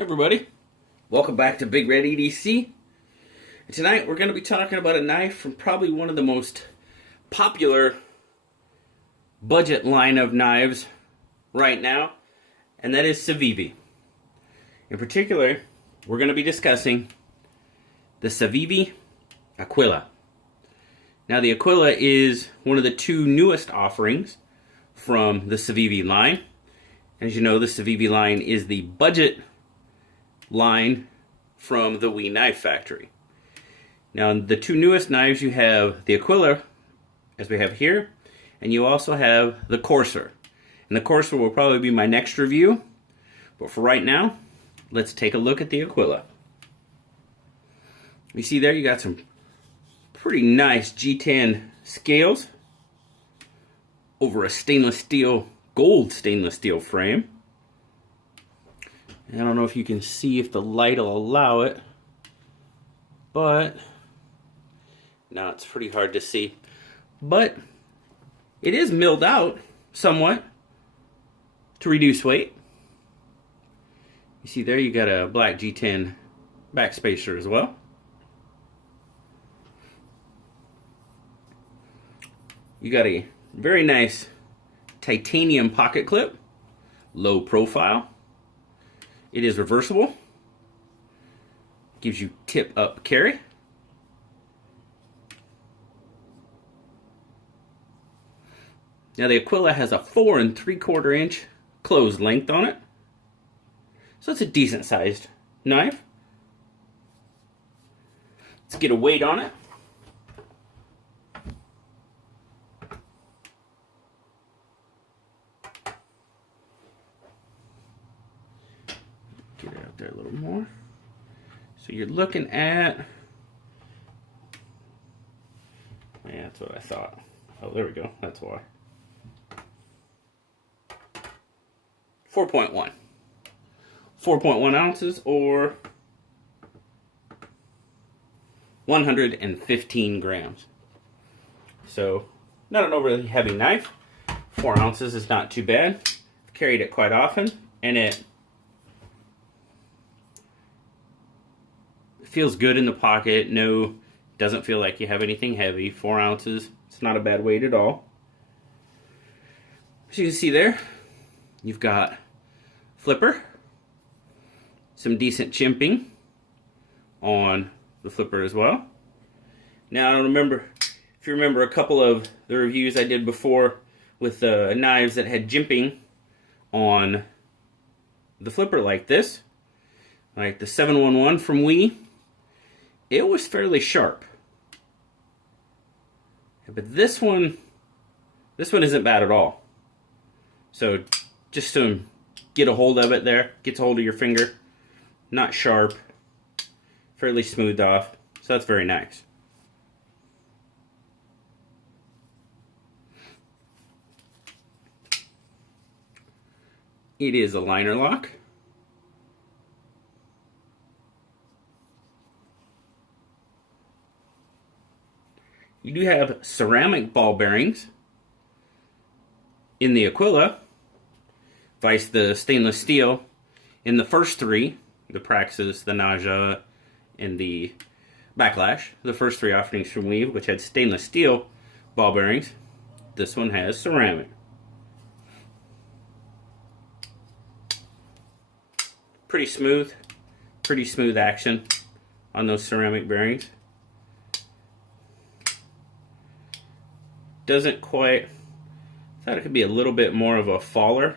Everybody, welcome back to Big Red EDC. And tonight we're going to be talking about a knife from probably one of the most popular budget line of knives right now, and that is Civivi. In particular, we're going to be discussing the Civivi Aquila. Now, the Aquila is one of the two newest offerings from the Civivi line. As you know, the Civivi line is the budget line from the Wee Knife Factory. Now, the two newest knives, you have the Aquila, as we have here, and you also have the Corsair. And the Corsair will probably be my next review, but for right now, let's take a look at the Aquila. You see there, you got some pretty nice G10 scales over a stainless steel, gold stainless steel frame. I don't know if you can see if the light will allow it, but no, it's pretty hard to see. But it is milled out somewhat to reduce weight. You see there, you got a black G10 backspacer as well. You got a very nice titanium pocket clip, low profile. It is reversible. Gives you tip up carry. Now the Aquila has a 4 3/4 inch closed length on it. So it's a decent sized knife. Let's get a weight on it. Get it out there a little more. So you're looking at, yeah, that's what I thought. Oh, there we go. That's why. 4.1. 4.1 ounces, or 115 grams. So, not an overly heavy knife. 4 ounces is not too bad. I've carried it quite often, and it feels good in the pocket. No, doesn't feel like you have anything heavy. 4 ounces, it's not a bad weight at all. As you can see there, you've got flipper, some decent chimping on the flipper as well. Now, I don't remember if you remember a couple of the reviews I did before with knives that had jimping on the flipper like this, like the 711 from Wee. It was fairly sharp, but this one isn't bad at all. So just to get a hold of it there, gets a hold of your finger, not sharp, fairly smoothed off, so that's very nice. It is a liner lock. You do have ceramic ball bearings in the Aquila, vice the stainless steel in the first three, the Praxis, the Naja, and the Backlash. The first three offerings from Wee, which had stainless steel ball bearings. This one has ceramic. Pretty smooth action on those ceramic bearings. Doesn't quite, I thought it could be a little bit more of a faller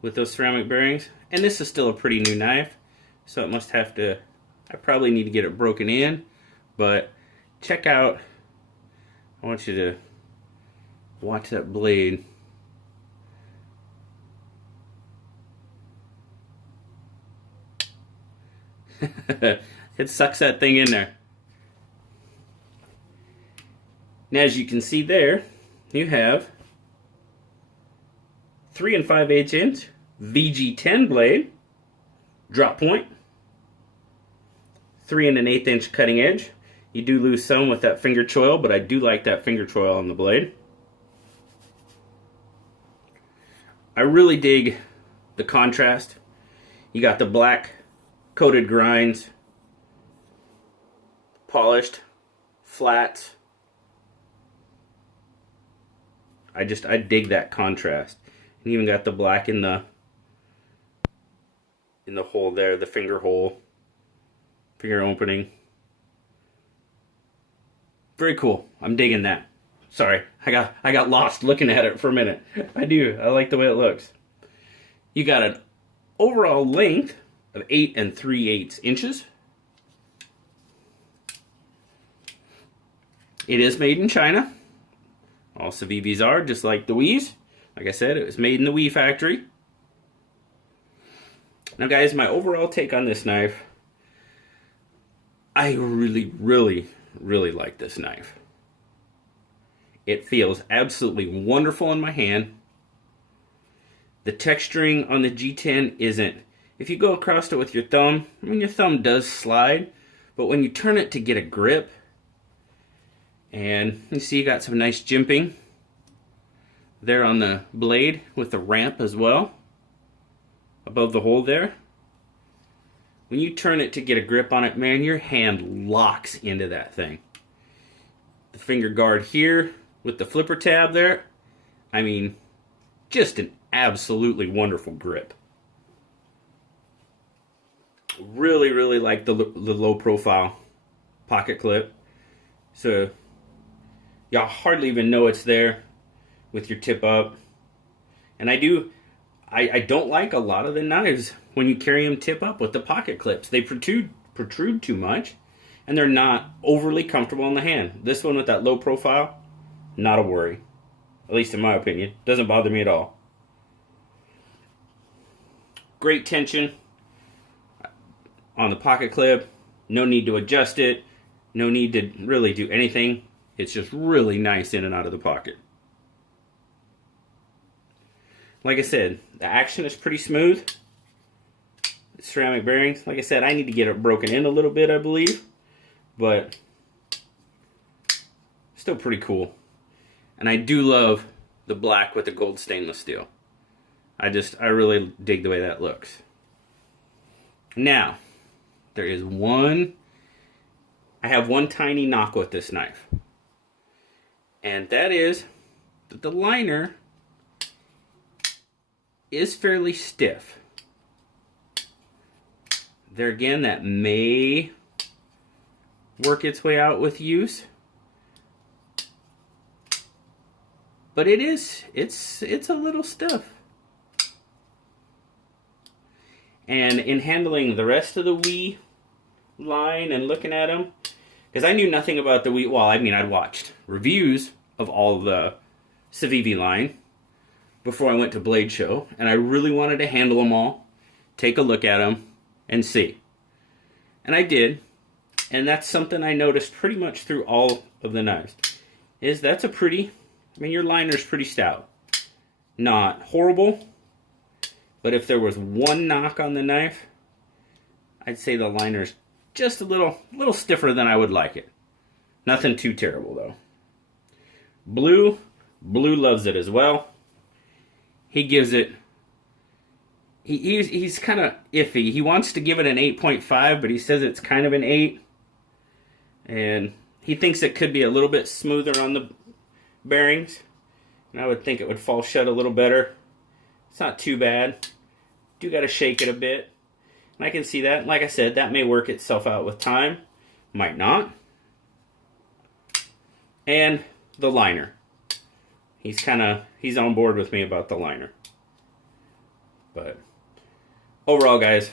with those ceramic bearings. And this is still a pretty new knife, so it must have to, I probably need to get it broken in, but check out, I want you to watch that blade. It sucks that thing in there. Now, as you can see there, you have 3 5/8 inch VG10 blade, drop point, 3 1/8 inch cutting edge. You do lose some with that finger choil, but I do like that finger choil on the blade. I really dig the contrast You got the black coated grinds, polished, flats. I dig that contrast. And you even got the black in the hole there, the finger hole, finger opening. Very cool. I'm digging that. Sorry, I got lost looking at it for a minute. I like the way it looks. You got an overall length of 8 3/8 inches. It is made in China. All Civivis are, just like the Wii's. Like I said, it was made in the Wii factory. Now guys, my overall take on this knife, I really, really, really like this knife. It feels absolutely wonderful in my hand. The texturing on the G10 isn't, if you go across it with your thumb, I mean your thumb does slide, but when you turn it to get a grip, and you see you got some nice jimping there on the blade with the ramp as well, above the hole there. When you turn it to get a grip on it, man, your hand locks into that thing. The finger guard here with the flipper tab there, I mean, just an absolutely wonderful grip. Really, really like the low profile pocket clip. So y'all hardly even know it's there with your tip up. And I don't like a lot of the knives when you carry them tip up with the pocket clips. They protrude too much, and they're not overly comfortable in the hand. This one with that low profile, not a worry. At least in my opinion. Doesn't bother me at all. Great tension on the pocket clip. No need to adjust it. No need to really do anything. It's just really nice in and out of the pocket. Like I said, the action is pretty smooth. Ceramic bearings. Like I said, I need to get it broken in a little bit, I believe. But still pretty cool. And I do love the black with the gold stainless steel. I really dig the way that looks. Now, there is I have one tiny knock with this knife. And that is that the liner is fairly stiff. There again, that may work its way out with use. But it's a little stiff. And in handling the rest of the Wii line and looking at them, because I knew nothing about the Wii, well, I mean, I'd watched reviews of all the Civivi line before I went to Blade Show, and I really wanted to handle them all, take a look at them, and see. And I did, and that's something I noticed pretty much through all of the knives, is that's a pretty, I mean, your liner's pretty stout. Not horrible, but if there was one knock on the knife, I'd say the liner's just a little stiffer than I would like it. Nothing too terrible, though. Blue loves it as well. He gives it, he's kind of iffy. He wants to give it an 8.5, but he says it's kind of an 8. And he thinks it could be a little bit smoother on the bearings. And I would think it would fall shut a little better. It's not too bad. Do got to shake it a bit. And I can see that. Like I said, that may work itself out with time. Might not. And the liner. He's on board with me about the liner. But overall, guys,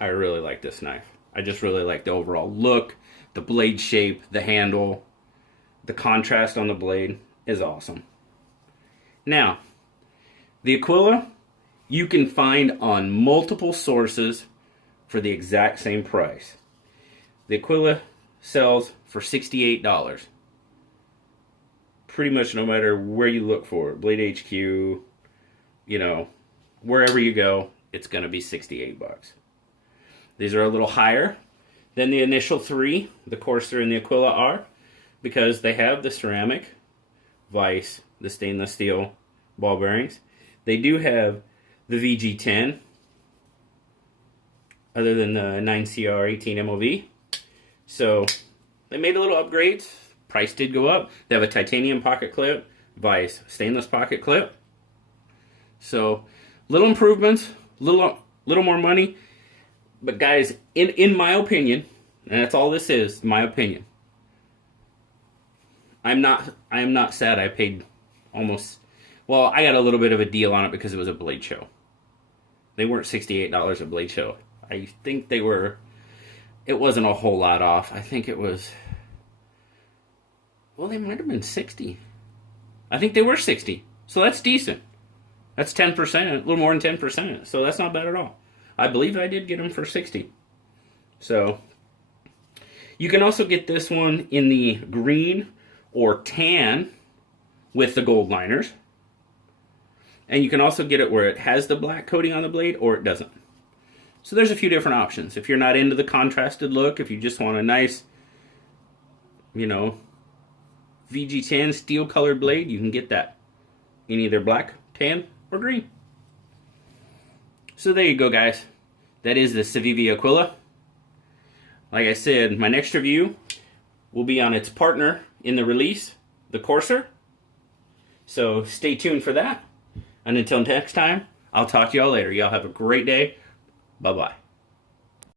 I really like this knife. I just really like the overall look, the blade shape, the handle, the contrast on the blade is awesome. Now, the Aquila, you can find on multiple sources for the exact same price. The Aquila sells for $68. Pretty much no matter where you look for it. Blade HQ, wherever you go, it's going to be $68. These are a little higher than the initial three, the Corsair and the Aquila are, because they have the ceramic vise, the stainless steel ball bearings. They do have the VG10 other than the 9CR18 MOV. So they made a little upgrades. Price did go up. They have a titanium pocket clip, vice stainless pocket clip. So little improvements, little more money. But guys, in my opinion, and that's all this is, my opinion. I am not sad I paid almost, well, I got a little bit of a deal on it because it was a Blade Show. They weren't $68 at Blade Show. I think they were, it wasn't a whole lot off. I think it was, well, they might have been 60. I think they were 60. So that's decent. That's 10%, a little more than 10%. So that's not bad at all. I believe I did get them for 60. So you can also get this one in the green or tan with the gold liners. And you can also get it where it has the black coating on the blade or it doesn't. So there's a few different options. If you're not into the contrasted look, if you just want a nice, you know, VG10 steel colored blade, you can get that in either black, tan, or green. So there you go, guys. That is the Civivi Aquila. Like I said, my next review will be on its partner in the release, the Corsair. So stay tuned for that. And until next time, I'll talk to y'all later. Y'all have a great day. Bye-bye.